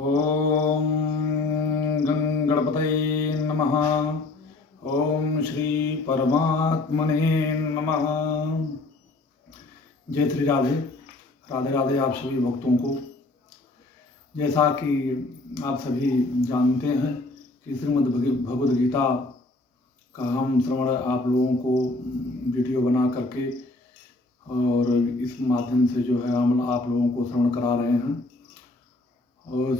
ओम गणपतये नमः। ओम श्री परमात्मने नमः। जय श्री राधे। राधे राधे आप सभी भक्तों को। जैसा कि आप सभी जानते हैं कि श्रीमद् भगवद गीता का हम श्रवण आप लोगों को वीडियो बना करके और इस माध्यम से जो है हम आप लोगों को श्रवण करा रहे हैं। और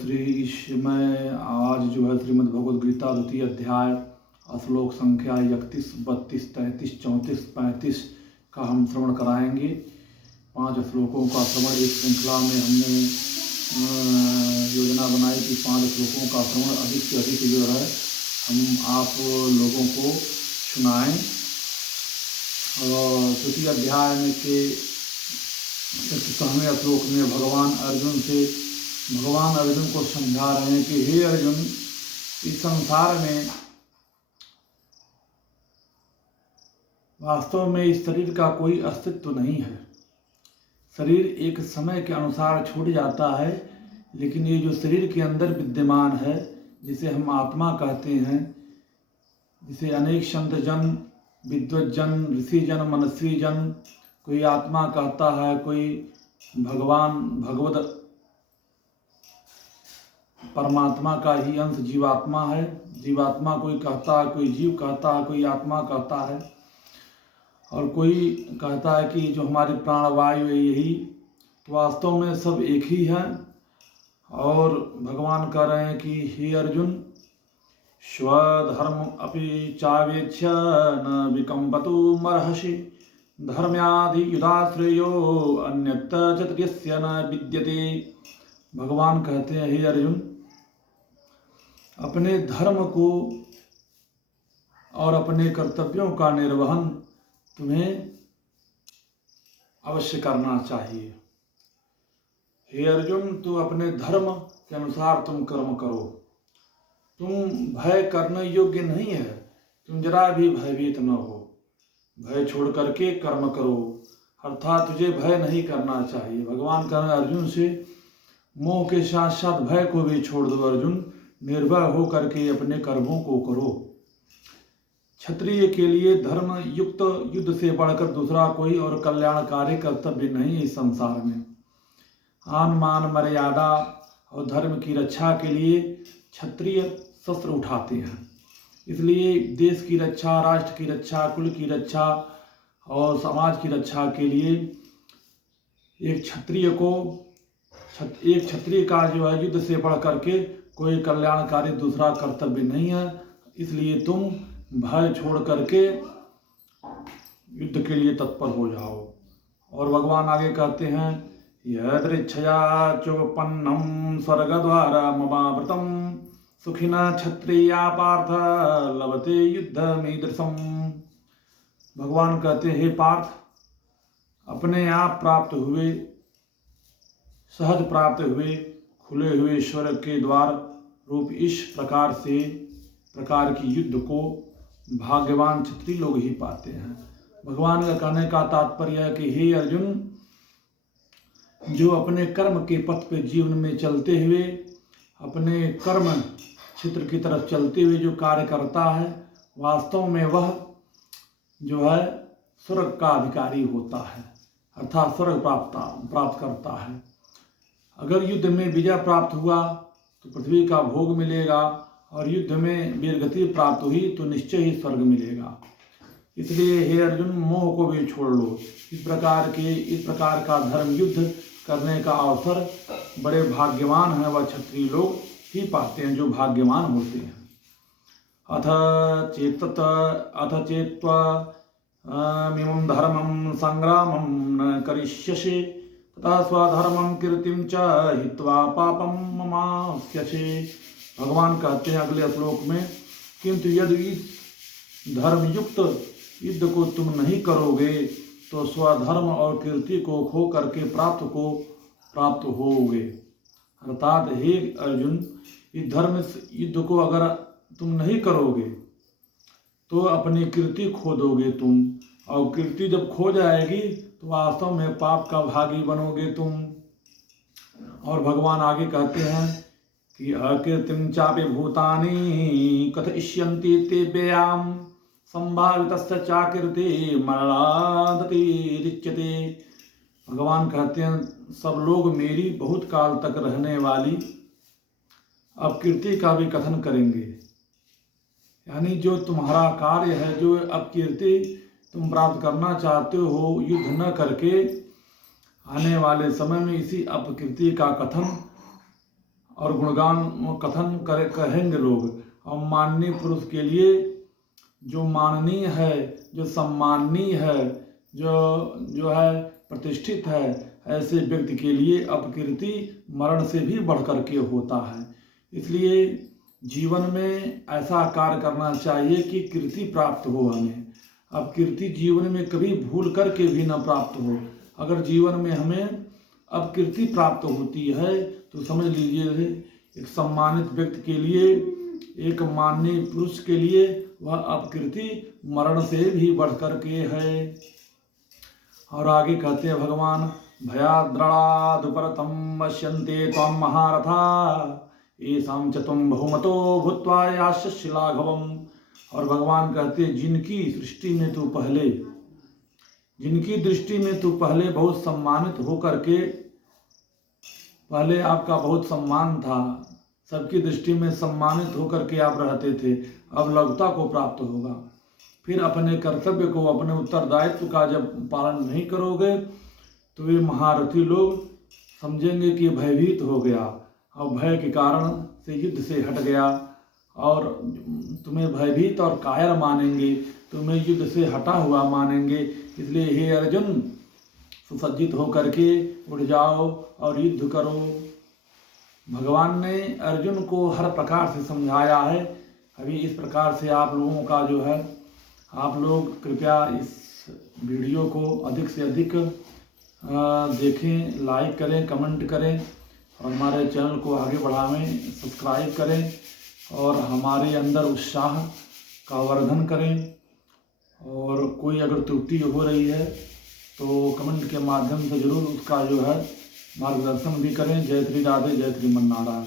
मैं आज जो है श्रीमद् भगवद गीता द्वितीय अध्याय श्लोक संख्या 31, 32, 33, 34, 35 का हम श्रवण कराएंगे। 5 श्लोकों का श्रवण एक श्रृंखला में हमने योजना बनाई कि 5 श्लोकों का श्रवण अधिक से अधिक जो है हम आप लोगों को सुनाएं। और द्वितीय अध्याय में के 31वें श्लोक में भगवान अर्जुन को समझा रहे हैं कि हे अर्जुन, इस संसार में वास्तव में इस शरीर का कोई अस्तित्व नहीं है। शरीर एक समय के अनुसार छूट जाता है, लेकिन ये जो शरीर के अंदर विद्यमान है, जिसे हम आत्मा कहते हैं, जिसे अनेक संत जन, विद्वत जन, ऋषि जन, मनस्वी जन, कोई आत्मा कहता है, कोई भगवत परमात्मा का ही अंश जीवात्मा है। जीवात्मा कोई कहता है, कोई जीव कहता है, कोई आत्मा कहता है, और कोई कहता है कि जो हमारी प्राणवायु है यही। तो वास्तव में सब एक ही है। और भगवान कह रहे हैं कि हे अर्जुन, स्वधर्म अपि चावेक्ष्य न विकम्पतु मर्हसि, धर्म्यादि युधाश्रेयो अन्यत्र चतुर्यस्य न विद्यते। भगवान कहते हैं हे अर्जुन, अपने धर्म को और अपने कर्तव्यों का निर्वहन तुम्हें अवश्य करना चाहिए। हे अर्जुन, तू अपने धर्म के अनुसार तुम कर्म करो। तुम भय करने योग्य नहीं है, तुम जरा भी भयभीत न हो। भय छोड़ करके कर्म करो, अर्थात तुझे भय नहीं करना चाहिए। भगवान कह रहे हैं अर्जुन से, मोह के साथ साथ भय को भी छोड़ दो अर्जुन, निर्भय हो करके अपने कर्मों को करो। क्षत्रिय के लिए धर्म युक्त युद्ध से बढ़कर दूसरा कोई और कल्याणकारी कर्तव्य नहीं है इस संसार में। आन मान मर्यादा और धर्म की रक्षा के लिए क्षत्रिय शस्त्र उठाते हैं। इसलिए देश की रक्षा, राष्ट्र की रक्षा, कुल की रक्षा और समाज की रक्षा के लिए एक क्षत्रिय का जो है युद्ध से बढ़ करके कोई कल्याणकारी दूसरा कर्तव्य नहीं है। इसलिए तुम भय छोड़ करके युद्ध के लिए तत्पर हो जाओ। और भगवान आगे कहते हैं, यदृच्छया चोपन्नम स्वर्गद्वारमवावृतं सुखिनः क्षत्रिया पार्थ लभते युद्धमीदृशम्। भगवान कहते हैं, हे पार्थ, अपने आप प्राप्त हुए, सहज प्राप्त हुए, खुले हुए स्वर्ग के द्वार रूप इस प्रकार की युद्ध को भाग्यवान क्षत्रिय लोग ही पाते हैं। भगवान का कहने का तात्पर्य है कि हे अर्जुन, जो अपने कर्म के पथ पे जीवन में चलते हुए, अपने कर्म क्षेत्र की तरफ चलते हुए जो कार्य करता है, वास्तव में वह जो है स्वर्ग का अधिकारी होता है, अर्थात स्वर्ग प्राप्त करता है। अगर युद्ध में विजय प्राप्त हुआ तो पृथ्वी का भोग मिलेगा, और युद्ध में वीरगति प्राप्त हुई तो निश्चय ही स्वर्ग मिलेगा। इसलिए हे अर्जुन, मोह को भी छोड़ लो। इस प्रकार का धर्म युद्ध करने का अवसर बड़े भाग्यवान हैं वह क्षत्रिय लोग ही पाते हैं, जो भाग्यवान होते हैं। अथ चेत्त्वा मिमं धर्मं संग्रामं न करिष्यसि, तथा स्वधर्मं कीर्तिं च हित्वा पापं ममास्यसि। भगवान कहते हैं अगले श्लोक में, किंतु यदि धर्मयुक्त युद्ध को तुम नहीं करोगे तो स्वधर्म और कीर्ति को खो करके प्राप्त होगे। अर्थात हे अर्जुन, इस धर्म युद्ध को अगर तुम नहीं करोगे तो अपनी कीर्ति खो दोगे तुम, और कीर्ति जब खो जाएगी तो वास्तव में पाप का भागी बनोगे तुम। और भगवान आगे कहते हैं कि अकीर्तिं चापि भूतानि कथयिष्यन्ति ते व्ययाम संभावितस्य चाकीर्ति मरणादतिरिच्यते। भगवान कहते हैं सब लोग मेरी बहुत काल तक रहने वाली अपकीर्ति का भी कथन करेंगे। यानी जो तुम्हारा कार्य है, जो अपकीर्ति तुम प्राप्त करना चाहते हो युद्ध न करके, आने वाले समय में इसी अपकीर्ति का कथन और गुणगान कथन कहेंगे लोग। और माननीय पुरुष के लिए जो माननीय है, जो सम्माननीय है, जो है प्रतिष्ठित है, ऐसे व्यक्ति के लिए अपकीर्ति मरण से भी बढ़ कर के होता है। इसलिए जीवन में ऐसा कार्य करना चाहिए कि कीर्ति प्राप्त हो हमें। अपकीर्ति जीवन में कभी भूल करके भी न प्राप्त हो। अगर जीवन में हमें अपकीर्ति प्राप्त होती है तो समझ लीजिए एक सम्मानित व्यक्ति के लिए, एक माननीय पुरुष के लिए वह अपकीर्ति मरण से भी बढ़ कर के है। और आगे कहते हैं भगवान, भयाद्रणादुपरतं पश्यन्ते त्वं महारथा येषां च तुम बहुमतो भूत्वा यास्यसि लाघवम्। और भगवान कहते हैं जिनकी दृष्टि में तू पहले बहुत सम्मानित होकर के, पहले आपका बहुत सम्मान था, सबकी दृष्टि में सम्मानित होकर के आप रहते थे, अब लघुता को प्राप्त होगा। फिर अपने कर्तव्य को, अपने उत्तरदायित्व का जब पालन नहीं करोगे तो ये महारथी लोग समझेंगे कि भयभीत हो गया और भय के कारण से युद्ध से हट गया, और तुम्हें भयभीत और कायर मानेंगे, तुम्हें युद्ध से हटा हुआ मानेंगे। इसलिए हे अर्जुन, सुसज्जित होकर के उठ जाओ और युद्ध करो। भगवान ने अर्जुन को हर प्रकार से समझाया है। अभी इस प्रकार से आप लोगों का जो है, आप लोग कृपया इस वीडियो को अधिक से अधिक देखें, लाइक करें, कमेंट करें और हमारे चैनल को आगे बढ़ाएं, सब्सक्राइब करें और हमारे अंदर उत्साह का वर्धन करें। और कोई अगर त्रुटि हो रही है तो कमेंट के माध्यम से ज़रूर उसका जो है मार्गदर्शन भी करें। जय श्री राधे, जय श्री मन्नारायण।